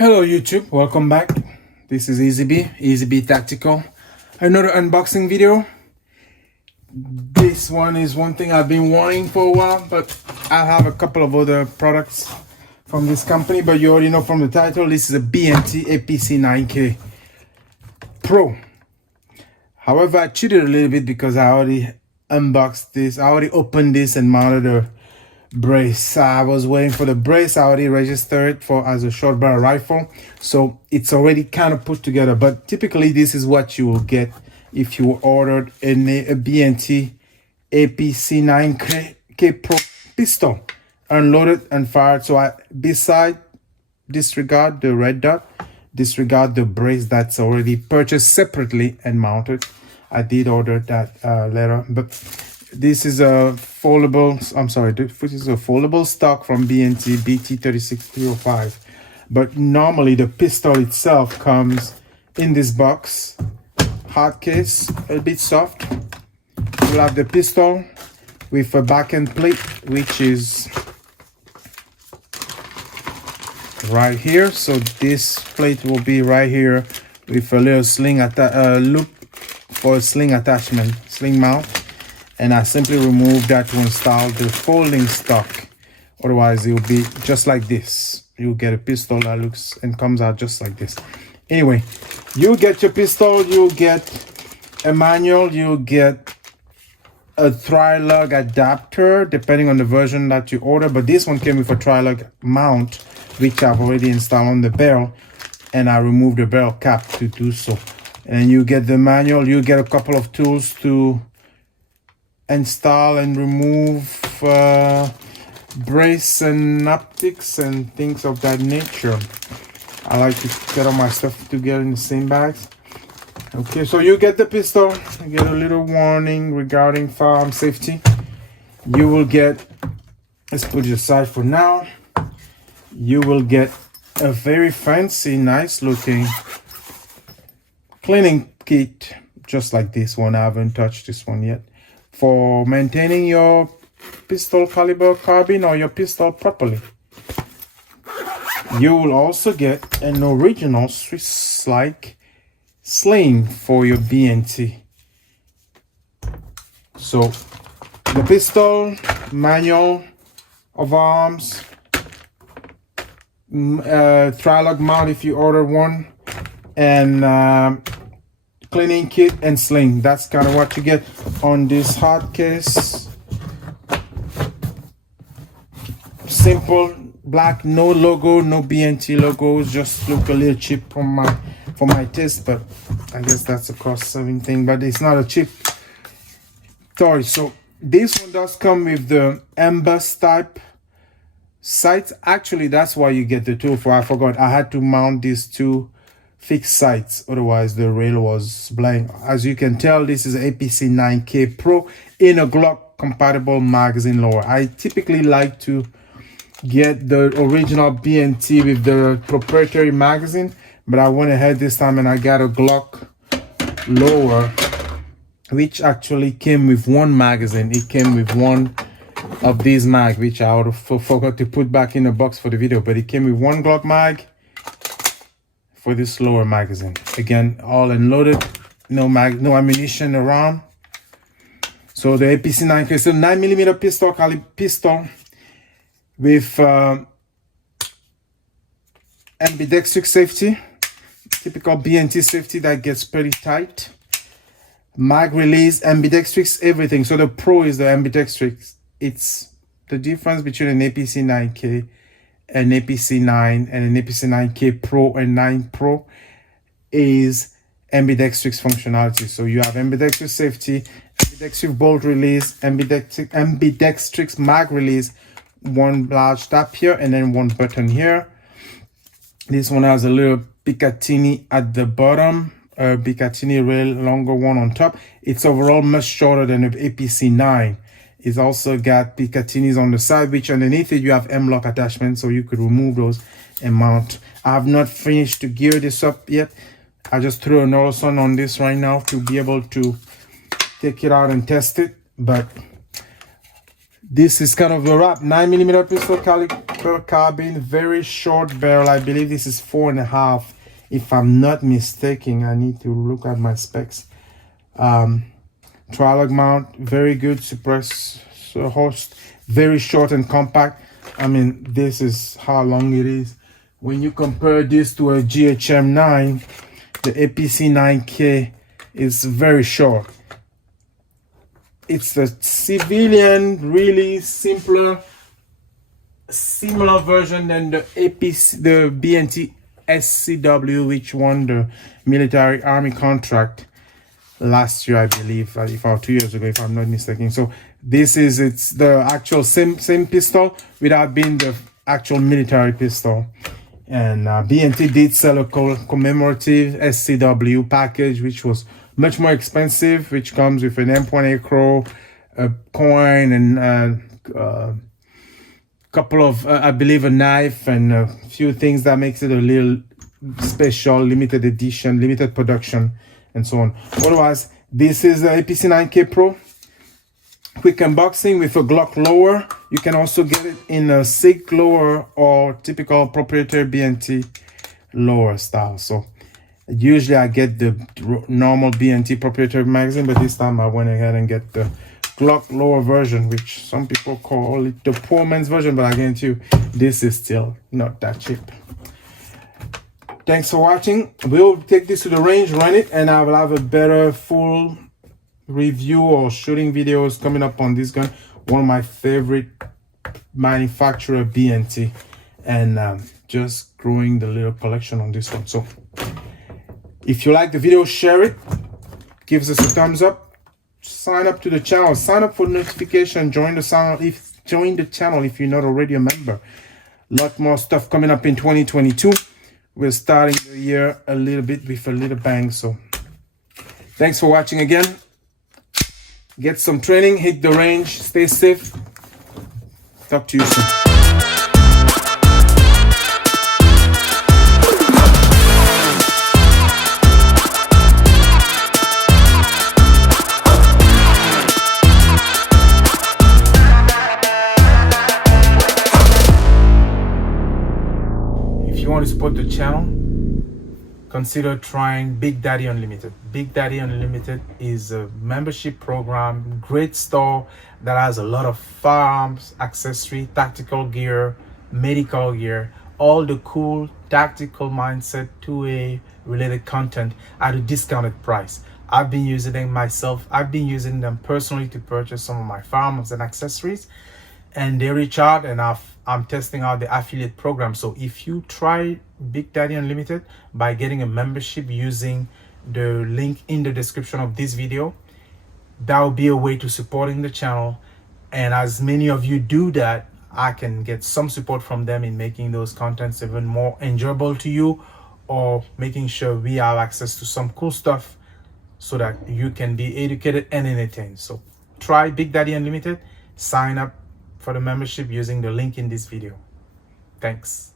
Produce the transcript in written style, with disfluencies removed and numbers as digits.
Hello YouTube, welcome back. This is Easy Tactical. Another unboxing video. This one is one thing I've been wanting for a while, but I have a couple of other products from this company, but you already know from the title, this is a B&T APC9K Pro. However, I cheated a little bit because I already unboxed this. I already opened this and mounted a brace. I was waiting for the brace. I already registered it for as a short barrel rifle, so it's already kind of put together. But typically this is what you will get if you ordered a B&T APC9K Pro pistol, unloaded and fired. So disregard the red dot, disregard the brace that's already purchased separately and mounted. I did order that later, but this is a foldable, this is a foldable stock from B&T BT36305. But normally the pistol itself comes in this box, hard case, a bit soft. You'll have the pistol with a back end plate, which is right here. So this plate will be right here with a little sling loop for a sling attachment, sling mount. And I simply remove that to install the folding stock. Otherwise, it will be just like this. You'll get a pistol that looks and comes out just like this. Anyway, you get your pistol, you'll get a manual, you'll get a tri-lug adapter, depending on the version that you order. But this one came with a tri-lug mount, which I've already installed on the barrel, and I removed the barrel cap to do so. And you get the manual, you get a couple of tools to install and remove brace and optics and things of that nature. I like to get all my stuff together in the same bags. Okay, so you get the pistol, you get a little warning regarding firearm safety. You will get, let's put it aside for now, you will get a very fancy, nice looking cleaning kit, just like this one. I haven't touched this one yet, for maintaining your pistol caliber carbine or your pistol properly. You will also get an original Swiss-like sling for your B&T. So the pistol, manual of arms, tri-lug mount if you order one, and cleaning kit and sling. That's kind of what you get on this hard case. Simple black, no logo, no B&T logos. Just look a little cheap for my taste, but I guess that's a cost-saving thing. But it's not a cheap toy. So this one does come with the emboss type sights. Actually, that's why you get the tool for. I forgot. I had to mount these two fixed sights, otherwise the rail was blank. As you can tell, this is APC9K Pro in a Glock compatible magazine lower. I typically like to get the original B&T with the proprietary magazine, but I went ahead this time and I got a Glock lower, which actually came with one magazine. It came with one of these mag, which I forgot to put back in the box for the video, but it came with one Glock mag for this lower magazine. Again, all unloaded, no ammunition around. So the APC9K is a 9mm pistol with ambidextrous safety, typical B&T safety that gets pretty tight. Mag release, ambidextrous, everything. So the Pro is the ambidextrous. It's the difference between an APC9K, an APC9, and an APC9K Pro and 9 Pro is ambidextrous functionality. So you have ambidextrous safety, ambidextrous bolt release, ambidextrous mag release, one large tab here and then one button here. This one has a little Picatinny at the bottom, a Picatinny rail, longer one on top. It's overall much shorter than the APC9. It's also got Picatinny's on the side, which underneath it you have M-Lok attachments, so you could remove those and mount. I have not finished to gear this up yet. I just threw an ultrasound on this right now to be able to take it out and test it. But this is kind of a wrap. 9mm pistol upper carbine, very short barrel. I believe this is 4.5, if I'm not mistaken. I need to look at my specs. Tri-lug mount, very good suppressor host, very short and compact. I mean, this is how long it is. When you compare this to a GHM9, the APC9K is very short. It's a civilian, really similar version than the APC, the B&T SCW, which won the military army contract last year, I believe, if or 2 years ago, if I'm not mistaken. So this is, it's the actual same pistol without being the actual military pistol. And B&T did sell a commemorative SCW package, which was much more expensive, which comes with an M1 Acro, a coin, and a couple of, I believe, a knife and a few things that makes it a little special, limited edition, limited production, and so on. Otherwise, this is the APC9K Pro. Quick unboxing with a Glock lower. You can also get it in a SIG lower or typical proprietary B&T lower style. So usually I get the normal B&T proprietary magazine, but this time I went ahead and get the Glock lower version, which some people call it the poor man's version, but I guarantee you this is still not that cheap. Thanks for watching. We'll take this to the range, run it, and I will have a better full review or shooting videos coming up on this gun. One of my favorite manufacturer, B&T, and just growing the little collection on this one. So if you like the video, share it, give us a thumbs up, sign up to the channel, sign up for notification, join the channel if you're not already a member. A lot more stuff coming up in 2022. We're starting the year a little bit with a little bang. So thanks for watching again. Get some training, hit the range, stay safe. Talk to you soon. If you want to support the channel, consider trying Big Daddy Unlimited. Big Daddy Unlimited is a membership program, great store that has a lot of firearms, accessory, tactical gear, medical gear, all the cool tactical mindset 2A related content at a discounted price. I've been using them myself. I've been using them personally to purchase some of my firearms and accessories, and they reach out, and I'm testing out the affiliate program. So if you try Big Daddy Unlimited by getting a membership using the link in the description of this video, that will be a way to supporting the channel. And as many of you do that, I can get some support from them in making those contents even more enjoyable to you, or making sure we have access to some cool stuff so that you can be educated and entertained. So try Big Daddy Unlimited, sign up for the membership using the link in this video. Thanks.